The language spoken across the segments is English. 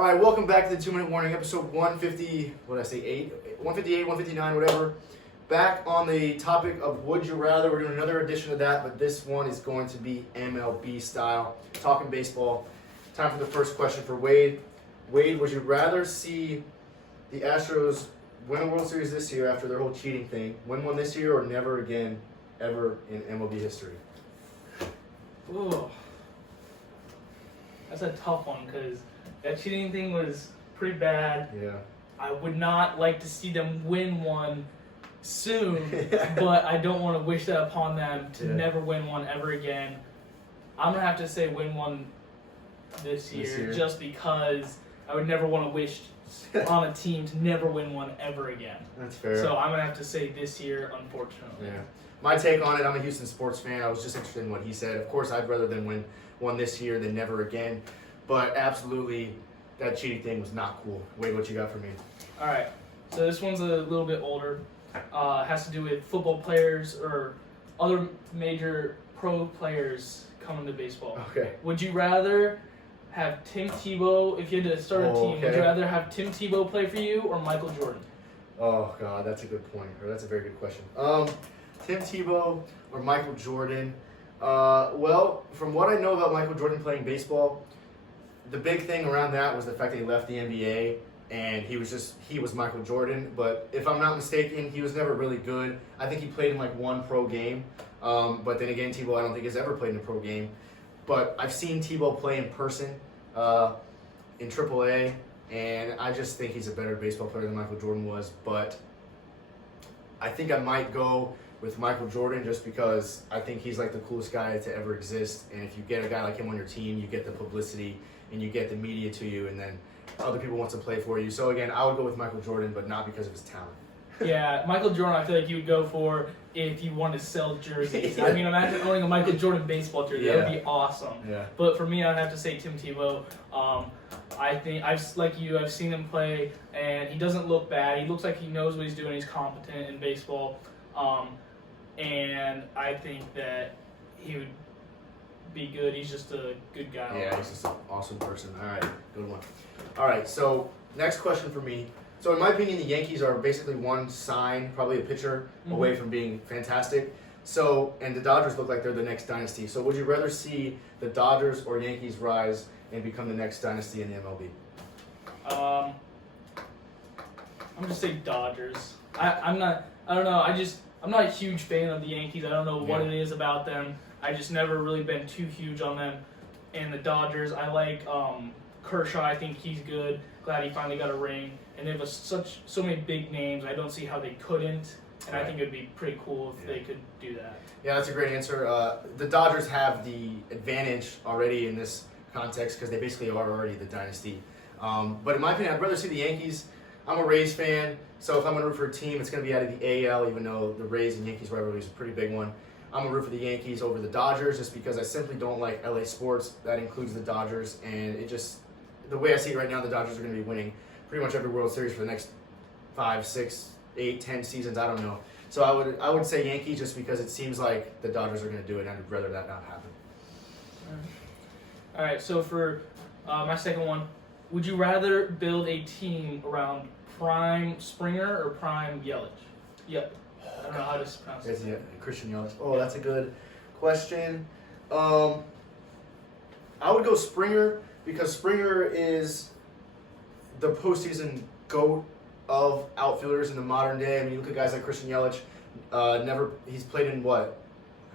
All right, welcome back to the 2 Minute Warning, episode 150. What did I say? 158, 159, whatever. Back on the topic of Would You Rather. We're doing another edition of that, but this one is going to be MLB style, talking baseball. Time for the first question for Wade. Wade, would you rather see the Astros win a World Series this year after their whole cheating thing, win one this year, or never again, ever in MLB history? Ooh. That's a tough one because that cheating thing was pretty bad. Yeah. I would not like to see them win one soon, but I don't want to wish that upon them to never win one ever again. I'm going to have to say win one this year just because I would never want to wish on a team to never win one ever again. That's fair. So I'm going to have to say this year, unfortunately. Yeah. My take on it, I'm a Houston sports fan. I was just interested in what he said. Of course, I'd rather than win one this year than never again. But absolutely, that cheating thing was not cool. Wade, what you got for me? All right. So this one's a little bit older. Has to do with football players or other major pro players coming to baseball. Okay. Would you rather have Tim Tebow, if you had to start a team, would you rather have Tim Tebow play for you or Michael Jordan? Oh, God, that's a good point. Or that's a very good question. Tim Tebow or Michael Jordan? Well, from what I know about Michael Jordan playing baseball, the big thing around that was the fact that he left the NBA and he was Michael Jordan. But if I'm not mistaken, he was never really good. I think he played in like one pro game. But then again, Tebow I don't think has ever played in a pro game. But I've seen Tebow play in person in AAA, and I just think he's a better baseball player than Michael Jordan was. But I think I might go with Michael Jordan just because I think he's like the coolest guy to ever exist. And if you get a guy like him on your team, you get the publicity and you get the media to you, and then other people want to play for you. So again, I would go with Michael Jordan, but not because of his talent. Yeah, Michael Jordan I feel like you would go for if you wanted to sell jerseys. I mean, imagine owning a Michael Jordan baseball jersey. That would be awesome. Yeah. But for me, I'd have to say Tim Tebow. I think I've seen him play, and he doesn't look bad. He looks like he knows what he's doing. He's competent in baseball, and I think that he would be good. He's just a good guy. Yeah, he's just an awesome person. All right, good one. All right, so next question for me. So in my opinion, the Yankees are basically one sign, probably a pitcher, away from being fantastic. So, and the Dodgers look like they're the next dynasty. So would you rather see the Dodgers or Yankees rise and become the next dynasty in the MLB? I'm gonna say Dodgers. I'm not a huge fan of the Yankees. I don't know what it is about them. I just never really been too huge on them. And the Dodgers, I like Kershaw. I think he's good. Glad he finally got a ring. And they have so many big names. I don't see how they couldn't. And I think it would be pretty cool if they could do that. Yeah, that's a great answer. The Dodgers have the advantage already in this context because they basically are already the dynasty. But in my opinion, I'd rather see the Yankees. I'm a Rays fan, so if I'm going to root for a team, it's going to be out of the AL, even though the Rays and Yankees rivalry is a pretty big one. I'm going to root for the Yankees over the Dodgers just because I simply don't like LA sports. That includes the Dodgers, and the way I see it right now, the Dodgers are going to be winning pretty much every World Series for the next 5, 6, 8, 10 seasons. I don't know. So I would say Yankees just because it seems like the Dodgers are going to do it, and I'd rather that not happen. All right, so for my second one, would you rather build a team around Prime Springer or Prime Yelich? Yep. I don't know how to pronounce it. Yeah, Christian Yelich. Oh, that's a good question. I would go Springer because Springer is the postseason GOAT of outfielders in the modern day. I mean, you look at guys like Christian Yelich. He's played in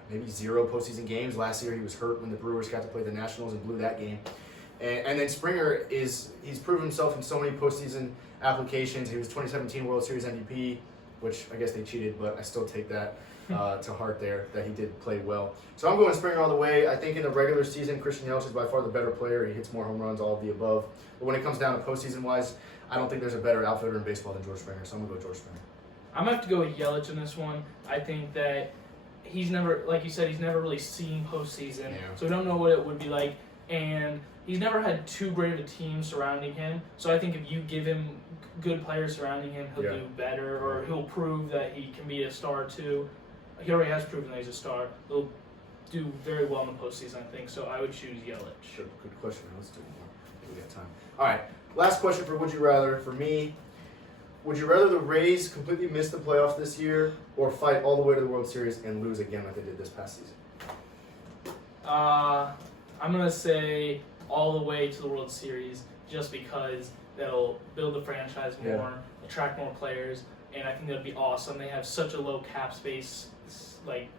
maybe 0 postseason games. Last year he was hurt when the Brewers got to play the Nationals and blew that game. And then Springer he's proven himself in so many postseason applications. He was 2017 World Series MVP, which I guess they cheated, but I still take that to heart there, that he did play well. So I'm going Springer all the way. I think in the regular season, Christian Yelich is by far the better player. He hits more home runs, all of the above. But when it comes down to postseason-wise, I don't think there's a better outfielder in baseball than George Springer, so I'm going to go George Springer. I'm going to have to go with Yelich in this one. I think that he's never, like you said, he's never really seen postseason, so we don't know what it would be like. And he's never had too great of a team surrounding him. So I think if you give him good players surrounding him, he'll do better, or he'll prove that he can be a star too. He already has proven that he's a star. He'll do very well in the postseason, I think. So I would choose Yelich. Good question. Let's do more. I think we got time. All right. last question for Would You Rather for me. Would you rather the Rays completely miss the playoffs this year or fight all the way to the World Series and lose again like they did this past season? I'm going to say all the way to the World Series just because that'll build the franchise more, attract more players, and I think that'd be awesome. They have such a low cap space, like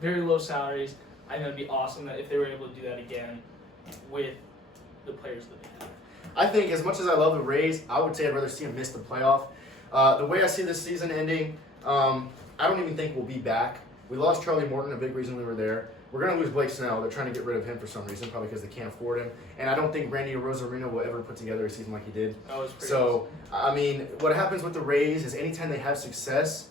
very low salaries. I think that'd be awesome that if they were able to do that again with the players that they have. I think as much as I love the Rays, I would say I'd rather see them miss the playoff. The way I see this season ending, I don't even think we'll be back. We lost Charlie Morton, a big reason we were there. We're going to lose Blake Snell. They're trying to get rid of him for some reason, probably because they can't afford him. And I don't think Randy Rosarino will ever put together a season like he did. So, I mean, what happens with the Rays is anytime they have success,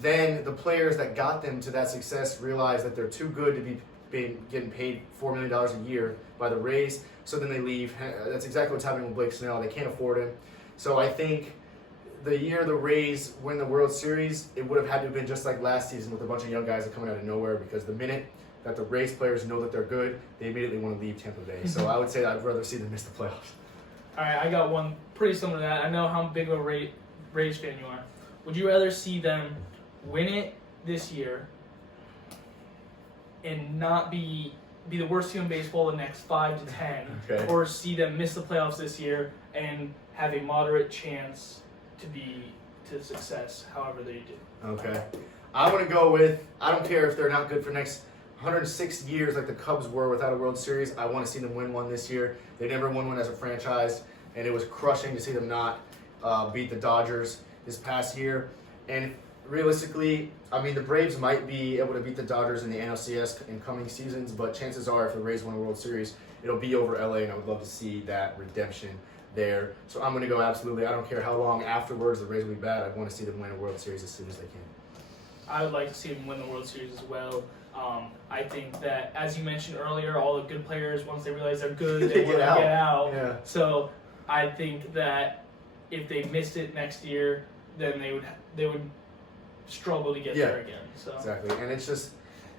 then the players that got them to that success realize that they're too good to be getting paid $4 million a year by the Rays, so then they leave. That's exactly what's happening with Blake Snell. They can't afford him. So I think the year the Rays win the World Series, it would have had to have been just like last season with a bunch of young guys that are coming out of nowhere, because the minute that the Rays players know that they're good, they immediately want to leave Tampa Bay. So I would say I'd rather see them miss the playoffs. All right, I got one pretty similar to that. I know how big of a Rays fan you are. Would you rather see them win it this year and not be the worst team in baseball the next 5 to 10, Okay. or see them miss the playoffs this year and have a moderate chance to success, however they do? Okay. I want to go with, I don't care if they're not good for next 106 years like the Cubs were without a World Series. I want to see them win one this year. They never won one as a franchise, and it was crushing to see them not beat the Dodgers this past year. And realistically, I mean, the Braves might be able to beat the Dodgers in the NLCS in coming seasons, but chances are if the Rays win a World Series, it'll be over LA, and I would love to see that redemption there. So I'm going to go absolutely. I don't care how long afterwards the Rays will be bad. I want to see them win a World Series as soon as they can. I would like to see them win the World Series as well. I think that, as you mentioned earlier, all the good players, once they realize they're good, they want to get out. Yeah. So I think that if they missed it next year, then they would struggle to get there again. So Exactly, and it's just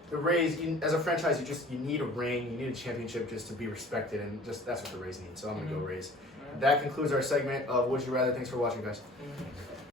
the Rays. As a franchise, you need a ring, you need a championship just to be respected, and just that's what the Rays need. So I'm gonna go Rays. Right. That concludes our segment of Would You Rather. Thanks for watching, guys. Mhm.